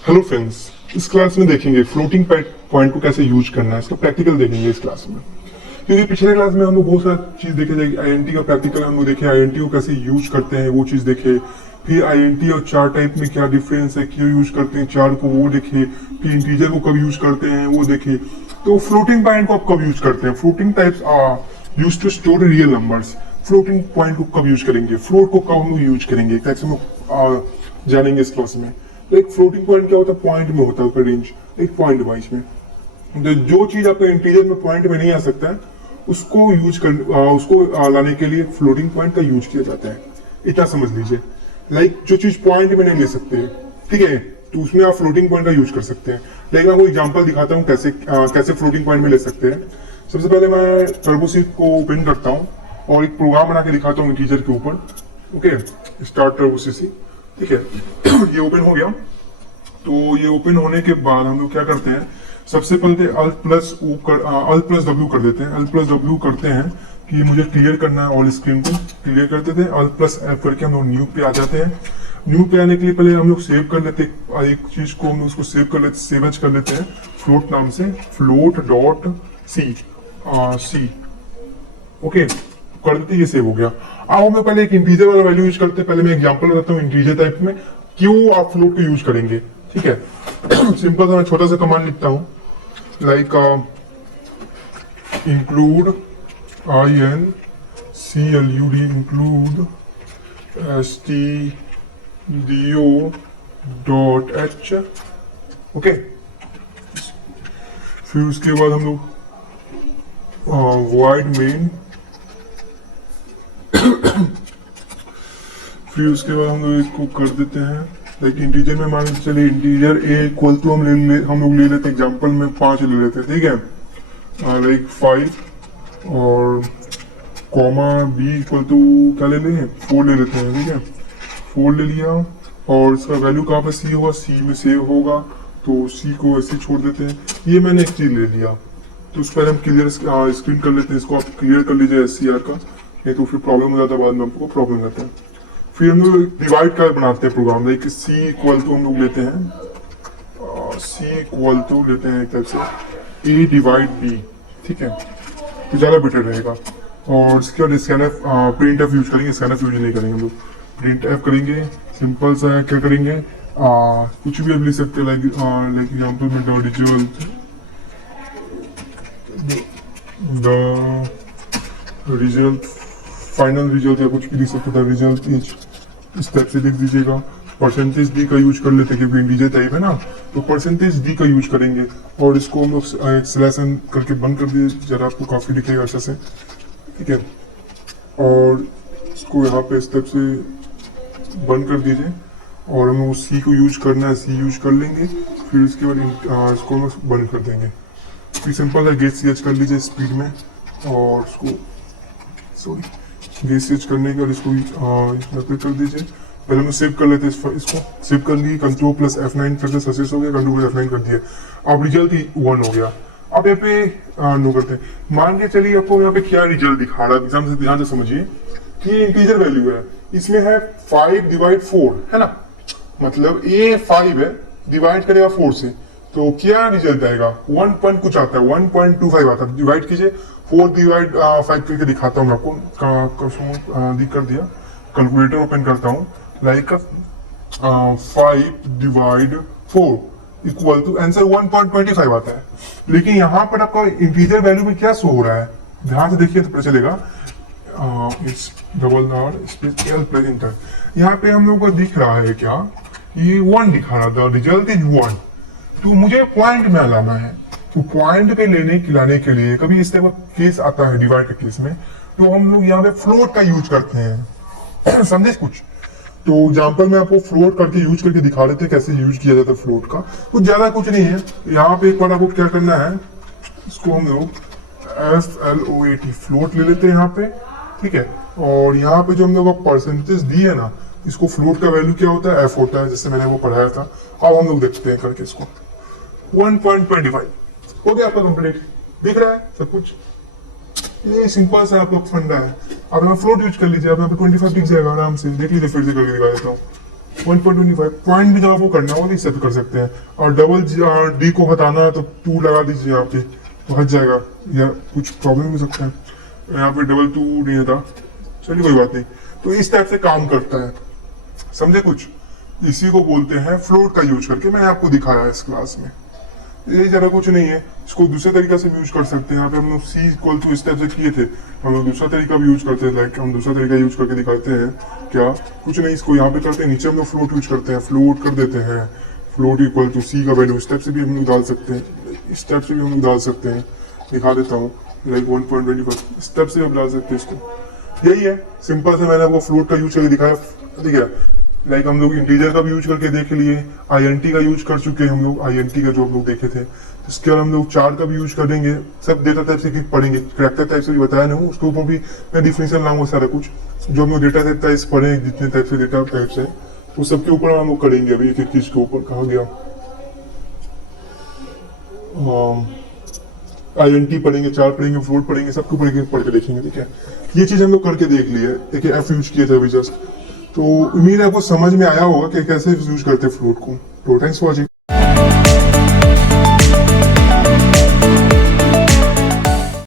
Hello friends, इस class में देखेंगे फ्लोटिंग पॉइंट को कैसे यूज करना है, इसका प्रैक्टिकल देखेंगे इस क्लास में। क्योंकि पिछले क्लास में हम लोग बहुत सारी चीज देखे जाएगी, आईएनटी का प्रैक्टिकल हम लोग देखे, आईएनटी को कैसे यूज करते हैं वो चीज देखे, फिर आईएनटी और चार टाइप में क्या डिफरेंस है, क्यों यूज करते हैं चार को वो देखे, फिर इंटीजर को कब यूज करते हैं वो देखे। तो फ्लोटिंग पॉइंट को आप कब यूज करते हैं, floating types are use to store real numbers. Floating point को कब यूज करेंगे, फ्लोट को कब हम लोग यूज करेंगे, कैसे हम जानेंगे इस क्लास में। एक फ्लोटिंग पॉइंट क्या होता है, पॉइंट में होता है उसका रेंज, एक पॉइंट वाइज में। जो चीज आपका इंटीजर में पॉइंट में नहीं आ सकता है उसको लाने के लिए फ्लोटिंग पॉइंट का यूज किया जाता है। इतना समझ लीजिए। जो चीज पॉइंट में नहीं ले सकते, ठीक है, तो उसमें आप फ्लोटिंग पॉइंट का यूज कर सकते हैं। लेकिन आपको एग्जांपल दिखाता हूँ कैसे फ्लोटिंग पॉइंट में ले सकते हैं। सबसे पहले मैं टर्बोसी को ओपन करता हूँ और एक प्रोग्राम बना के दिखाता हूँ इंटीजर के ऊपर। ओके, स्टार्ट टर्बोसी, ठीक है। ये ओपन हो गया। तो ये ओपन होने के बाद हम लोग क्या करते हैं, सबसे पहले अल्ट प्लस डब्ल्यू कर देते हैं। अल्ट प्लस डब्ल्यू करते हैं कि मुझे क्लियर करना है, ऑल स्क्रीन को क्लियर करते थे। अल्ट प्लस एफ करके हम लोग न्यू पे आ जाते हैं। न्यू पे आने के लिए पहले हम लोग सेव कर लेते हैं एक चीज को, हम लोग उसको सेव कर लेते, सेव एज कर लेते हैं फ्लोट नाम से, फ्लोट डॉट सी। ओके, कर देते, ये सेव हो गया। अब हम लोग पहले एक इंटीजर वाला वैल्यू यूज करते हैं। पहले मैं एग्जांपल बताता हूँ इंटीजर टाइप में क्यों आप फ्लोट को यूज करेंगे, ठीक है। सिंपल सा मैं छोटा सा कमांड लिखता हूँ, like include include include stdio.h। Okay, फिर उसके बाद हम लोग void main, फिर उसके बाद हम लोग इसको कर देते हैं लाइक इंटीजर में, मान लीजिए चलिए इंटीजर ए इक्वल टू हम लोग ले लेते हैं एग्जांपल में 5 ले लेते हैं, ठीक है, लाइक 5 और कॉमा बी इक्वल टू क्या ले लें, 4 ले लेते हैं, ठीक है। 4 ले लिया और इसका वैल्यू कहाँ पे सी होगा, सी में सेव होगा, तो सी को ऐसे छोड़ देते हैं। ये मैंने एक चीज ले लिया, तो उस पर हम क्लियर स्क्रीन कर लेते हैं। इसको आप क्लियर कर लीजिए SCR का, नहीं तो फिर प्रॉब्लम हो जाता है, बाद में आपको प्रॉब्लम हो जाता है। फिर हम लोग डिवाइड कर बनाते हैं program, like C equal to हम लोग लेते हैं, सी इक्वल टू लेते हैं एक तरह से ए डिवाइड बी, ठीक है, तो ज़्यादा बेटर रहेगा। और इसके बाद स्कैनएफ प्रिंट एफ यूज करेंगे, स्कैनएफ यूज नहीं करेंगे हम लोग, प्रिंट एफ करेंगे। सिंपल सा क्या करेंगे, कुछ भी आप लिख सकते हैं, लाइक एग्जाम्पल में द रिजल्ट फाइनल रिजल्ट या कुछ भी लिख सकते थे, रिजल्ट इस टाइप से लिख दीजिएगा। परसेंटेज डी का यूज कर लेते हैं क्योंकि इंटीजर टाइप है ना, तो परसेंटेज डी का यूज करेंगे। और इसको हम लोग स्लैश एन करके बंद कर दिए, जरा आपको काफी दिखेगा अच्छे से, ठीक है। और इसको यहाँ पे स्टेप से बंद कर दीजिए और हम लोग सी को यूज करना है, सी यूज कर लेंगे। फिर उसके बाद इसको हम बंद कर देंगे। फिर सिंपल है गेट सीएच कर लीजिए स्पीड में, और इसको गेट सीएच करने के बाद इसको इसमें कर दीजिए। पहले हम सेव कर लेते हैं, इसको सेव कर लिए, कंट्रोल प्लस F9 करते सक्सेस हो गया, कंट्रोल प्लस F9 कर दिया। अब रिजल्ट ही 1 हो गया। अब यहाँ पे नो करते हैं, मान के चलिए आपको यहाँ पे क्या रिजल्ट दिखा रहा है, एग्जाम से ध्यान से समझिए कि ये इंटीजर वैल्यू है, इसमें है 5 डिवाइड 4 है ना, मतलब ये 5 है, डिवाइड करेगा 4 से, तो क्या रिजल्ट आएगा, 1 पॉइंट कुछ आता है, 1.25 आता है। डिवाइड कीजिए, 4 डिवाइड 5 करके दिखाता हूँ आपको, कर दिया, कैलकुलेटर ओपन करता हूँ, like 5 divide 4 equal to answer 1.25 आता है। लेकिन यहाँ पर आपका इंटीजर वैल्यू में क्या शो हो रहा है, ध्यान से देखिए तो पता चलेगा, it's double R space L plus inter. यहाँ पे हम लोगों को दिख रहा है क्या, ये 1 दिखा रहा था, रिजल्ट इज 1। तो मुझे पॉइंट में लाना है, तो पॉइंट पे लाने के लिए कभी इस तरह का केस आता है डिवाइड के केस में, तो हम लोग यहाँ पे फ्लोट का यूज करते हैं। समझे कुछ, तो एग्जांपल में आपको फ्लोट करके यूज करके दिखा देते हैं कैसे यूज किया जाता है फ्लोट का। कुछ ज्यादा कुछ नहीं है, यहाँ पे एक बार आपको क्या करना है, इसको हम लोग FLOAT फ्लोट ले लेते हैं यहाँ पे, ठीक है। और यहाँ पे जो हम लोग परसेंटेज दी है ना, इसको फ्लोट का वैल्यू क्या होता है, F होता है, जैसे मैंने वो पढ़ाया था। अब हम लोग देखते हैं करके इसको, 1.25 हो गया आपका कंप्लीट, दिख रहा है सब कुछ। ये सिंपल सा आपका फंडा है। अब यहाँ फ्लोट यूज कर लीजिए, आप यहाँ पे 25 दिख जाएगा आराम से, देख लीजिए, फिर से करके दिखा देता हूँ। 1.25 पॉइंट भी जब आपको करना हो तो इस तरह कर सकते हैं। और डबल डी को हटाना है तो 2 लगा दीजिए यहाँ पे, तो हट जाएगा, या कुछ प्रॉब्लम हो सकता है। यहाँ पे डबल 2 नहीं था, चलिए कोई बात नहीं। तो इस टाइप से काम करता है, समझे कुछ। इसी को बोलते हैं फ्लोट का यूज करके, मैंने आपको दिखाया है इस क्लास में। ये जरा कुछ नहीं है, इसको दूसरे तरीका से भी यूज कर सकते हैं। यहाँ पे हम लोग सी इक्वल टू इस टाइप से किए थे, हम लोग दूसरा तरीका भी यूज करते हैं। लाइक हम दूसरा तरीका यूज करके दिखाते हैं, क्या कुछ नहीं, इसको यहाँ पे करते हैं, नीचे हम लोग फ्लोट यूज करते हैं, फ्लोट कर देते हैं। फ्लोट इक्वल टू सी का वैल्यू इस टाइप से भी हम लोग डाल सकते हैं, इस टाइप से भी हम लोग डाल सकते हैं, दिखा देता हूँ। लाइक 1.25 इस टाइप से आप डाल सकते हैं इसको। यही है सिंपल से, मैंने आपको फ्लोट का यूज करके दिखाया, ठीक है। लाइक हम लोग इंटीजर का भी यूज करके देख लिए, आईएनटी का यूज कर चुके हैं हम लोग, आईएनटी का जो हम लोग देखे थे। इसके बाद हम लोग चार का भी यूज करेंगे, सब डेटा टाइप से पढ़ेंगे। करैक्टर टाइप से भी बताया ना, उसके ऊपर भी मैं डिफिनेशन लाऊंगा सारा कुछ, जो हम लोग डेटा टाइप पढ़े, जितने टाइप से डेटा टाइप्स है वो सबके ऊपर हम लोग करेंगे। अभी एक एक चीज के ऊपर कहा गया, आईएनटी पढ़ेंगे, चार पढ़ेंगे, फ्लोट पढ़ेंगे, सबके ऊपर पढ़ के देखेंगे, ठीक है। ये चीज हम लोग करके देख लिए, देखिए एफ यूज किए थे अभी जस्ट। तो उम्मीद है आपको समझ में आया होगा कि कैसे यूज करते हैं फ्लोट को। तो थैंक्स फॉर वॉचिंग।